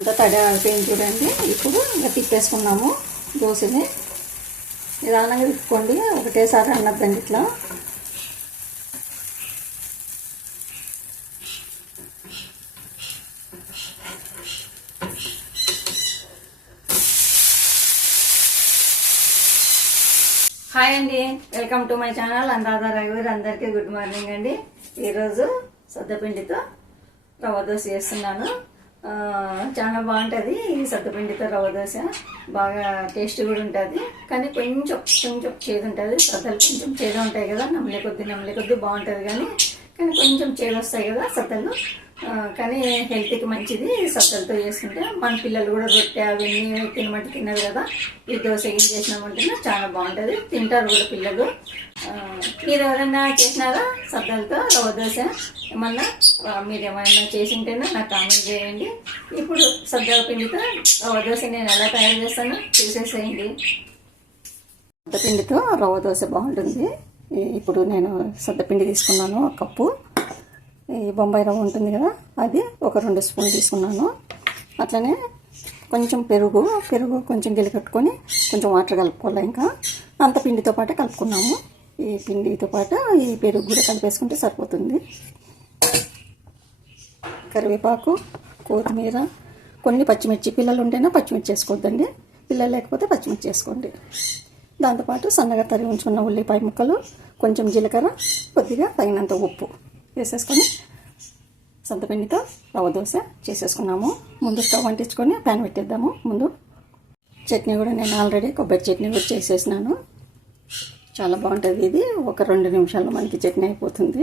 అంతా తడి ఆడిపోయింది చూడండి. ఇప్పుడు ఇంకా తిప్పేసుకున్నాము దోశని. నిదానంగా తిప్పుకోండి, ఒకటేసారి అన్నద్దండి ఇట్లా. హాయ్ అండి, welcome to my channel Anuradha రఘువీర్. అందరికీ గుడ్ మార్నింగ్ అండి. ఈరోజు సద్దపిండితో రవ్వ దోశ చేస్తున్నాను. చాలా బాగుంటుంది ఈ సద్దపిండితో రవ్వ దోశ. బాగా టేస్ట్ కూడా ఉంటుంది, కానీ కొంచెం చేదు ఉంటుంది. సద్దలు కొంచెం చేదు ఉంటాయి కదా, నమ్మలే కొద్ది బాగుంటుంది. కానీ కొంచెం చేదు వస్తాయి కదా సద్దలు. కానీ హెల్త్కి మంచిది సద్దలతో చేసుకుంటే. మన పిల్లలు కూడా రొట్టె అవన్నీ తినమంటే తిన్నారు కదా, ఈ దోశ ఏం చేసినామంటే చాలా బాగుంటుంది, తింటారు కూడా పిల్లలు. మీరు ఎవరైనా చేసినారా సద్దలతో రవ్వ దోశ? మీరు ఏమైనా చేసింటేనే నాకు కామెంట్ చేయండి. ఇప్పుడు సద్దల పిండితో రవ్వ దోశ నేను ఎలా తయారు చేస్తానో చూసేసేయండి. సద్దపిండితో రవ్వ దోశ బాగుంటుంది. ఇప్పుడు నేను సద్దపిండి తీసుకున్నాను, ఒక కప్పు. ఈ బొంబాయి రవ్వ ఉంటుంది కదా, అది ఒక 2 స్పూన్లు తీసుకున్నాను. అట్లనే కొంచెం పెరుగు కొంచెం గిలకట్టుకొని కొంచెం వాటర్ కలుపుకోవాలి. ఇంకా అంత పిండితో పాటు కలుపుకున్నాము. ఈ పిండితో పాటు ఈ పెరుగు కూడా కలిపేసుకుంటే సరిపోతుంది. కరివేపాకు, కొత్తిమీర, కొన్ని పచ్చిమిర్చి. పిల్లలు ఉంటేనే పచ్చిమిర్చి వేసుకోవద్దండి, పిల్లలు లేకపోతే పచ్చిమిర్చి వేసుకోండి. దాంతోపాటు సన్నగా తరిగి ఉంచుకున్న ఉల్లిపాయ ముక్కలు, కొంచెం జీలకర్ర, కొద్దిగా తగినంత ఉప్పు వేసేసుకొని సద్దపిండితో రవ్వ దోశ చేసేసుకున్నాము. ముందు స్టవ్ అంటించుకొని ప్యాన్ పెట్టేద్దాము. ముందు చట్నీ కూడా నేను ఆల్రెడీ కొబ్బరి చట్నీ కూడా చేసేసినాను. చాలా బాగుంటుంది ఇది. ఒక 2 నిమిషాల్లో మనకి చట్నీ అయిపోతుంది.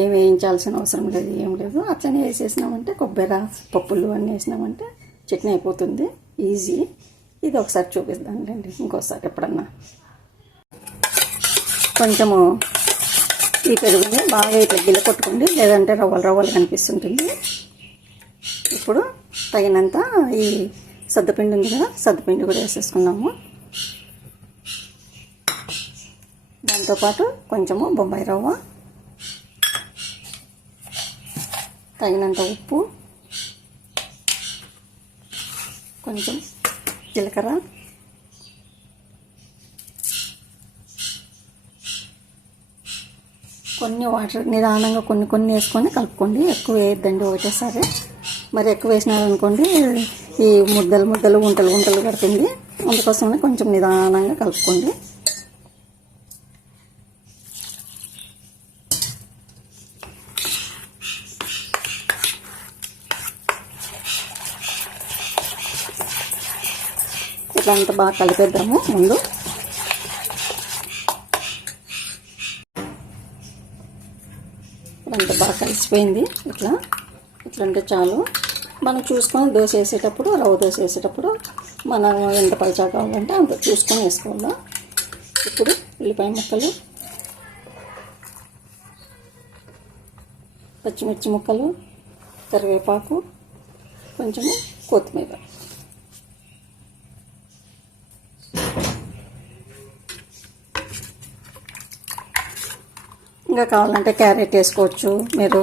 ఏం వేయించాల్సిన అవసరం లేదు, ఏం లేదు. అట్లనే వేసేసినామంటే కొబ్బరి పప్పులు అన్నీ వేసినామంటే చట్నీ అయిపోతుంది, ఈజీ. ఇది ఒకసారి చూపిస్తానులేండి ఇంకోసారి ఎప్పుడన్నా. కొంచెము ఈ పెరుగుని బాగా ఇట్లా గిల్ల కొట్టుకోండి, లేదంటే రవ్వలు కనిపిస్తుంటుంది. ఇప్పుడు తగినంత ఈ సద్దపిండి ఉంది కదా, సద్దపిండి కూడా వేసేసుకున్నాము. దాంతోపాటు కొంచెము బొంబాయి రవ్వ, తగినంత ఉప్పు, కొంచెం జీలకర్ర, కొన్ని వాటర్ నిదానంగా కొన్ని వేసుకొని కలుపుకోండి. ఎక్కువ వేయద్దండి ఒకటేసారి. మరి ఎక్కువ వేసినారనుకోండి ఈ ముద్దలు గుంటలు పడుతుంది. అందుకోసమే కొంచెం నిదానంగా కలుపుకోండి. ఇట్లా అంతా బాగా కలిపేద్దాము. ముందు అంత బాగా కలిసిపోయింది. ఇట్లా అంటే చాలు. మనం చూసుకొని దోశ వేసేటప్పుడు, రవ్వ దోశ వేసేటప్పుడు మనం ఎంత పల్చా కావాలంటే అంత చూసుకొని వేసుకోవాలి. ఇప్పుడు ఉల్లిపాయ ముక్కలు, పచ్చిమిర్చి ముక్కలు, కరివేపాకు, కొంచెము కొత్తిమీర, ఇంకా కావాలంటే క్యారెట్ వేసుకోవచ్చు. మీరు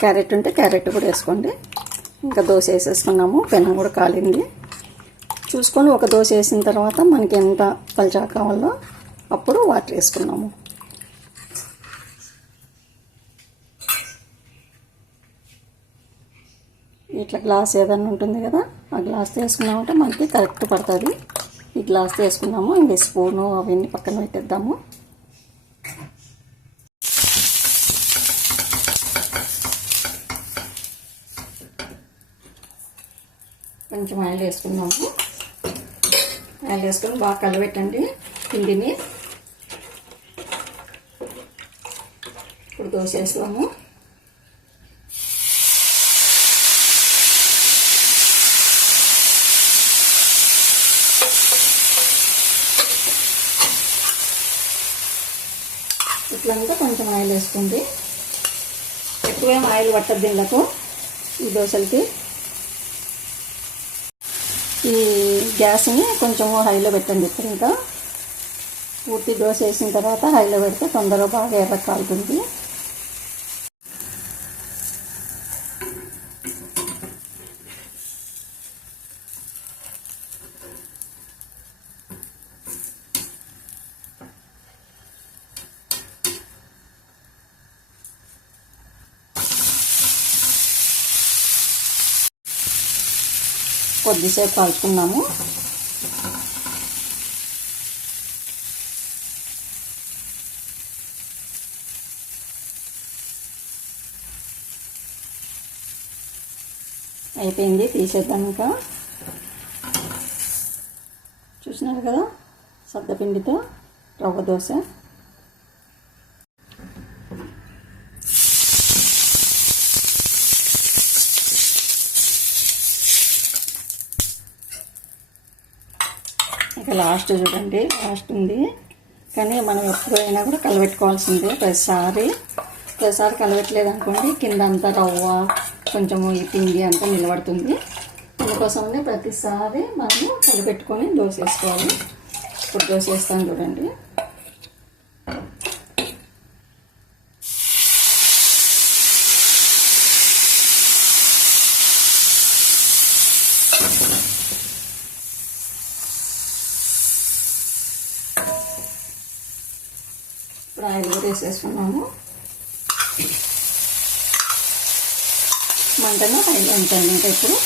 క్యారెట్ ఉంటే క్యారెట్ కూడా వేసుకోండి. ఇంకా దోశ వేసేసుకున్నాము. పెనం కూడా కాలింది. చూసుకొని ఒక దోశ వేసిన తర్వాత మనకి ఎంత పల్చా కావాలో అప్పుడు వాటర్ వేసుకున్నాము. ఇట్లా గ్లాస్ ఏదైనా ఉంటుంది కదా, ఆ గ్లాస్ వేసుకున్నామంటే మనకి కరెక్ట్ పడుతుంది. ఈ గ్లాస్ వేసుకున్నాము. ఇంక స్పూను అవన్నీ పక్కన పెట్టేద్దాము. కొంచెం ఆయిల్ వేసుకున్నాము. ఆయిల్ వేసుకొని బాగా కలబెట్టండి పిండిని. ఇప్పుడు దోశ వేస్తాము. ఇట్లంతా కొంచెం ఆయిల్ వేసుకోండి. ఎక్కువేం ఆయిల్ పట్టద్దు దీళ్ళకు, ఈ దోశలకి. ఈ గ్యాస్ని కొంచెం హైలో పెట్టండి. ఇప్పుడు ఇంకా పూర్తి దోశ వేసిన తర్వాత హైలో పెడితే తొందరగా బాగా ఎర్ర కాలుతుంది. కొద్దిసేపు కాల్చుకున్నాము. అయిపోయింది, తీసేద్దాం. ఇంకా చూసినారు కదా సద్దపిండితో రవ్వ దోశ. ఇక లాస్ట్ చూడండి, లాస్ట్ ఉంది. కానీ మనం ఎప్పుడైనా కూడా కలబెట్టుకోవాల్సిందే. ప్రతిసారి కలబెట్టలేదు అనుకోండి, కింద అంతా రవ్వ కొంచెము ఈ పిండి అంతా నిలబడుతుంది. అందుకోసమనే ప్రతిసారి మనము కలబెట్టుకొని దోశ వేసుకోవాలి. ఇప్పుడు దోశ వేస్తాను చూడండి. ఇప్పుడు ఆయిల్ కూడా వేసేసుకున్నాము. మంటను ఆయిల్ ఉంచండి. ఇంకా ఇప్పుడు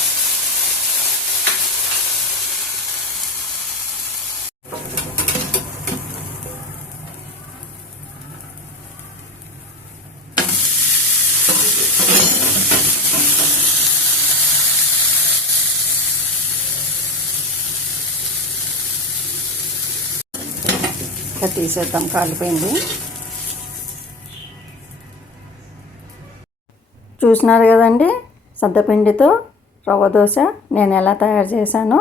ఇంకా తీసేద్దాం, కాలిపోయింది. చూసినారు కదండి సద్దపిండితో రవ్వ దోశ నేను ఎలా తయారు చేశానో.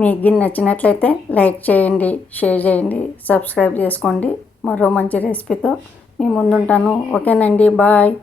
మీకు గిన్నె నచ్చినట్లయితే లైక్ చేయండి, షేర్ చేయండి, సబ్స్క్రైబ్ చేసుకోండి. మరో మంచి రెసిపీతో మీ ముందుంటాను. ఓకేనండి, బాయ్.